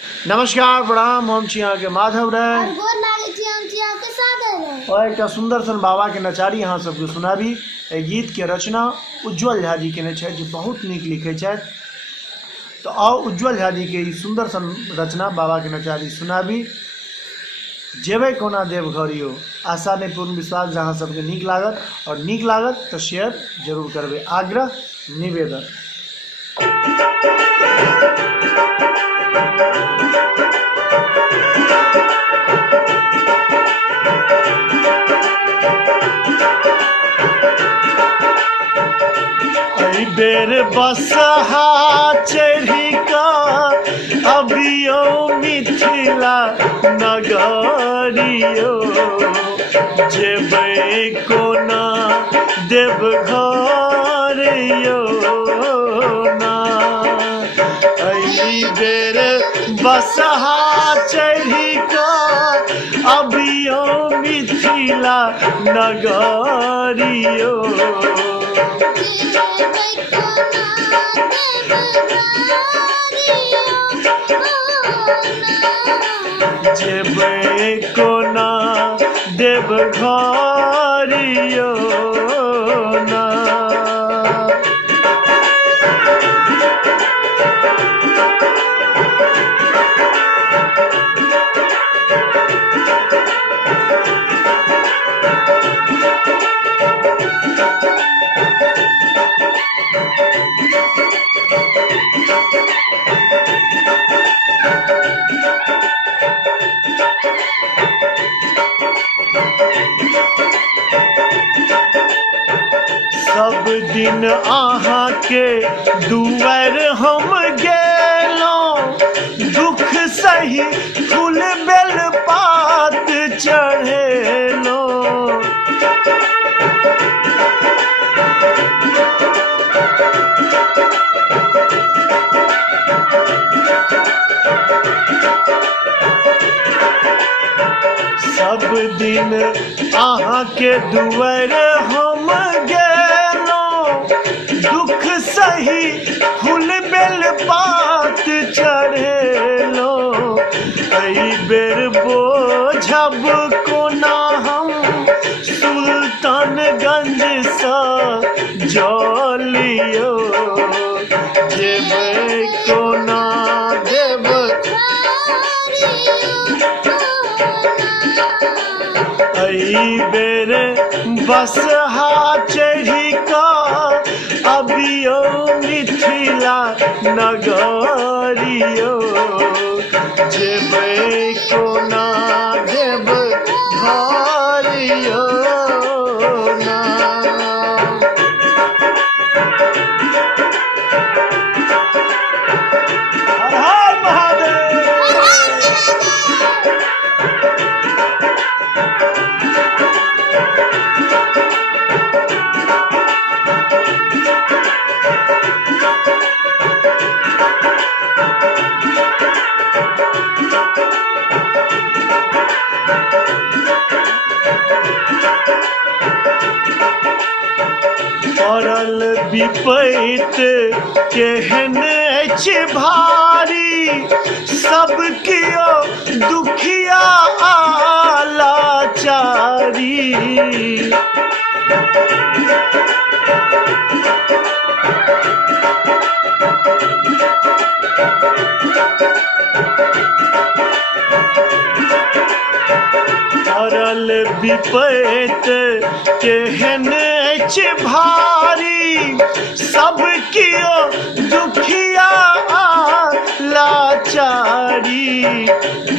नमस्कार प्रणाम हम छी अहाँ के माधव राय और गोर लागे छी हम छी अहाँ के सागर राय। और एक सुंदर सन बाबा के नचारी अहाँ सबके सुनाबी। एहि गीत के रचना उज्ज्वल झा जी केने छथि जे बहुत नीक लिखै छथि। तो आओ उज्ज्वल झा जी के ई सुंदर सन रचना बाबा के नचारी सुनाबी। जेबै कोना देवघर यौ, आशा नहीं पूर्ण विश्वास जे अहाँ सबके नीक लागत और नीक लागत तो शेयर जरूर करबै, आग्रह निवेदन। बेर बसहा चढ़ी कऽ अबियो मिथिला नगरियो, जेबै कोना देवघर यौ ना। एहि बेर बसहा चढ़ी कऽ अबियो मिथिला नगरियो, जेबै कोना देवघर यौ ना। सब दिन अहाँ के दुआर हम गेलौं, दुख सही फूल बेल पात चढ़ेलौं। सब दिन अहाँ के दुआर हम गेलौं, दुख सही फूल बेल पात चढ़ेलौं। एहि बेर बोझब कोना हम सुल्तानगंज सँ जल यौ, जेबै कोना एहि बेर बसहा चढ़ी कऽ अबियो मिथिला नगरियो, जेबै कोना देवघर यौ ना। हर हर महादेव। पड़ल विपैत केहन अछि भारी, सब कियो दुखिया लाचारी। पड़ल विपैत केहन अछि भारी, सब कियो दुखिया लाचारी।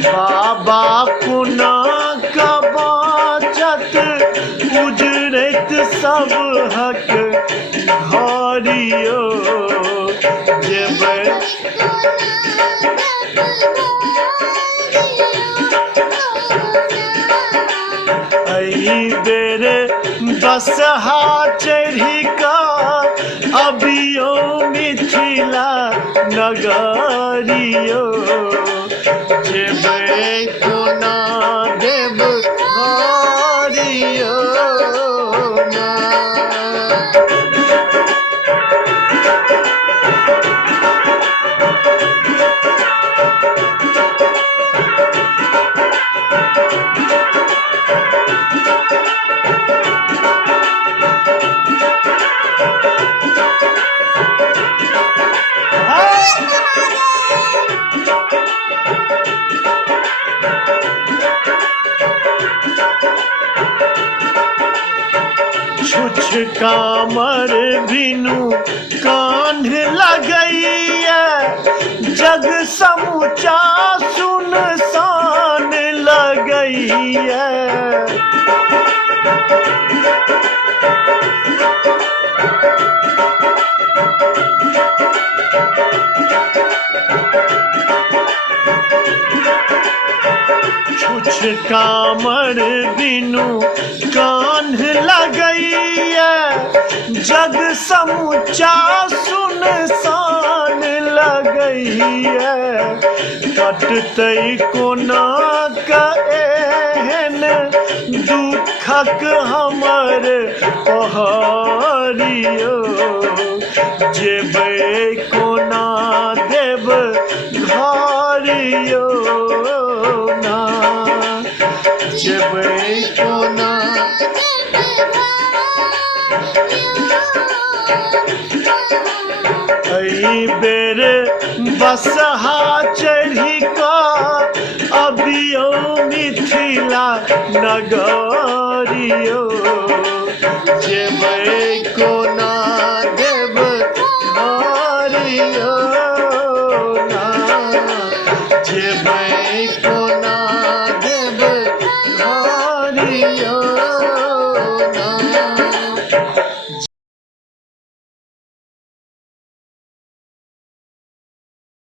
बाबा कोना कऽ बाँचत उजड़ैत सब हक घर यौ, जेबै एहि बेर बसहा चढ़ी कऽ अबियो मिथिला नगरियो, जेबै कोना देवघर यौ ना। कामर बिनु कान्ह लगैया जग समूचा सुनसान लगैया छुछ कामर बिनु कान्ह लगैया जग समूचा सुनसान लगैया कटतै कोना एहन दुखक हमर पहाड़ियो जेबै कोना देव घारियो ना जेबै कोना एहि बेर बसहा चढ़ि